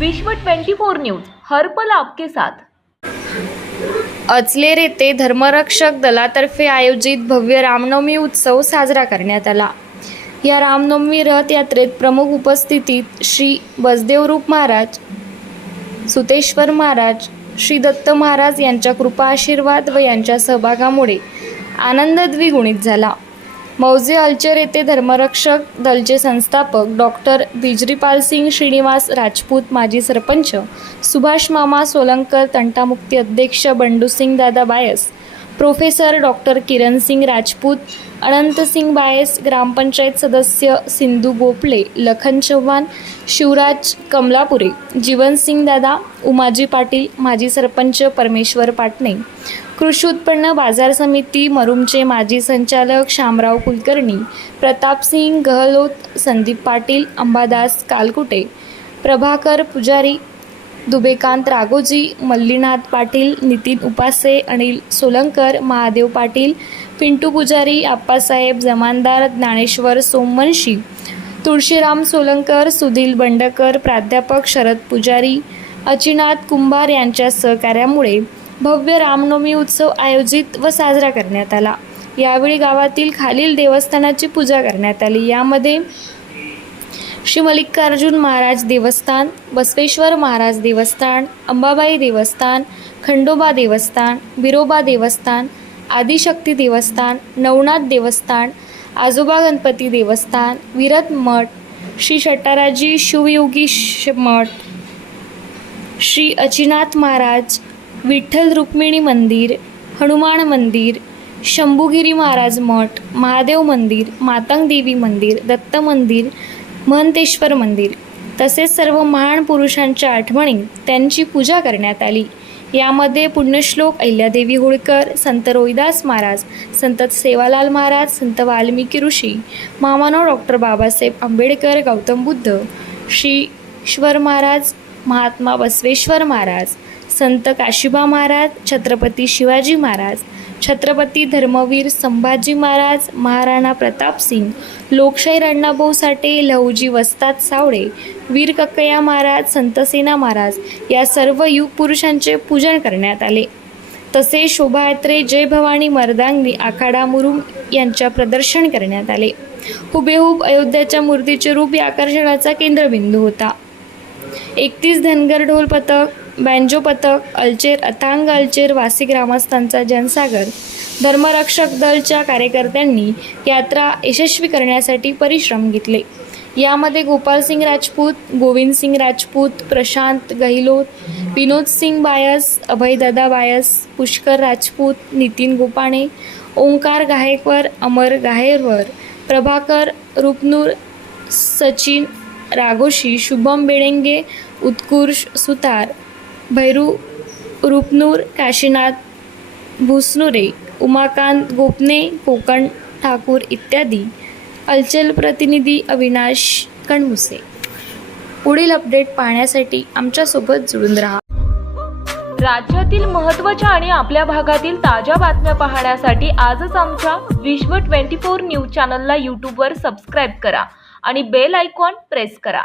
विश्व 24 न्यूज हर पल आपके साथ. अचलेर येथे धर्मरक्षक दलातर्फे आयोजित भव्य रामनवमी उत्सव साजरा करण्यात आला. या रामनवमी रथयात्रेत प्रमुख उपस्थितीत श्री बसदेवरूप महाराज सुतेश्वर महाराज श्री दत्त महाराज यांच्या कृपा आशीर्वाद व यांच्या सहभागामुळे आनंद द्विगुणित झाला. मौजे अल्चर येथे धर्मरक्षक दलचे संस्थापक डॉक्टर बिजरीपाल सिंग श्रीनिवास राजपूत माजी सरपंच सुभाष मामा सोलंकर तंटामुक्ती अध्यक्ष बंडूसिंग दादा bias professor doctor Kiran Singh Rajput Anant Singh bias ग्रामपंचायत सदस्य सिंधू गोपले लखन चव्हाण शिवराज कमलापुरे जीवनसिंग दादा उमाजी पाटील माजी सरपंच परमेश्वर पाटणे. कृषी उत्पन्न बाजार समिती मरुमचे माजी संचालक शामराव कुलकर्णी प्रतापसिंग गहलोत संदीप पाटील अंबादास कालकुटे प्रभाकर पुजारी दुबेकांत राघोजी मल्लीनाथ पाटील नितीन उपासे अनिल सोलंकर महादेव पाटील पिंटू पुजारी आप्पासाहेब जमानदार ज्ञानेश्वर सोमवंशी तुळशीराम सोलंकर सुधील बंडकर प्राध्यापक शरद पुजारी अचिनाथ कुंभार यांच्या सहकार्यामुळे भव्य रामनवमी उत्सव आयोजित व साजरा करण्यात आला. यावेळी गावातील खालील देवस्थानाची पूजा करण्यात आली. यामध्ये श्री मल्लिकार्जुन महाराज देवस्थान बसवेश्वर महाराज देवस्थान अंबाबाई देवस्थान खंडोबा देवस्थान बिरोबा देवस्थान आदिशक्ती देवस्थान नवनाथ देवस्थान आजोबा गणपती देवस्थान विरत मठ श्री शटाराजी शिवयोगी मठ श्री अचिनाथ महाराज विठ्ठल रुक्मिणी मंदिर हनुमान मंदिर शंभूगिरी महाराज मठ महादेव मंदिर मातंग देवी मंदिर दत्त मंदिर महंतेश्वर मंदिर. तसेच सर्व महान पुरुषांच्या आठवणी त्यांची पूजा करण्यात आली. यामध्ये पुण्यश्लोक अहिल्यादेवी होळकर संत रोहिदास महाराज संत सेवालाल महाराज संत वाल्मिकी ऋषी मामानो डॉक्टर बाबासाहेब आंबेडकर गौतम बुद्ध श्री ईश्वर महाराज महात्मा बसवेश्वर महाराज संत काशिबा महाराज छत्रपती शिवाजी महाराज छत्रपती धर्मवीर संभाजी महाराज महाराणा प्रताप सिंग लोकशाही अण्णाभाऊ साठे लहुजी वस्ताद सावळे वीर कक्कया महाराज संतसेना महाराज या सर्व युग पुरुषांचे पूजन करण्यात आले. तसे शोभायात्रे जय भवानी मर्दांगणी आखाडा मुरुम यांच्या प्रदर्शन करण्यात आले. हुबेहूब अयोध्याच्या मूर्तीचे रूप या आकर्षणाचा केंद्रबिंदू होता. एकतीस धनगर ढोल पथक बँजो पथक अल्चेर अथांग अल्चेर वासी ग्रामस्थांचा जनसागर. धर्मरक्षक दलच्या कार्यकर्त्यांनी यात्रा यशस्वी करण्यासाठी परिश्रम घेतले. यामध्ये गोपालसिंग राजपूत गोविंदसिंग राजपूत प्रशांत गहिलोत विनोद सिंग बायस अभयदादा बायस पुष्कर राजपूत नितीन गोपाणे ओंकार गायकवर अमर गाहेरवर प्रभाकर रुपनूर सचिन राघोशी शुभम बेडेंगे उत्कृष सुतार भैरू रुपनूर काशीनाथ भुसनुरे उमाकांत गोपने कोकण ठाकूर इत्यादी. अलचल प्रतिनिधी अविनाश कणमुसे. पुढील अपडेट पाहण्यासाठी आमच्यासोबत जुळून राहा. राज्यातील महत्त्वाच्या आणि आपल्या भागातील ताज्या बातम्या पाहण्यासाठी आजच आमच्या विश्व 24 न्यूज चॅनलला यूट्यूबवर सबस्क्राईब करा आणि बेल आयकॉन प्रेस करा.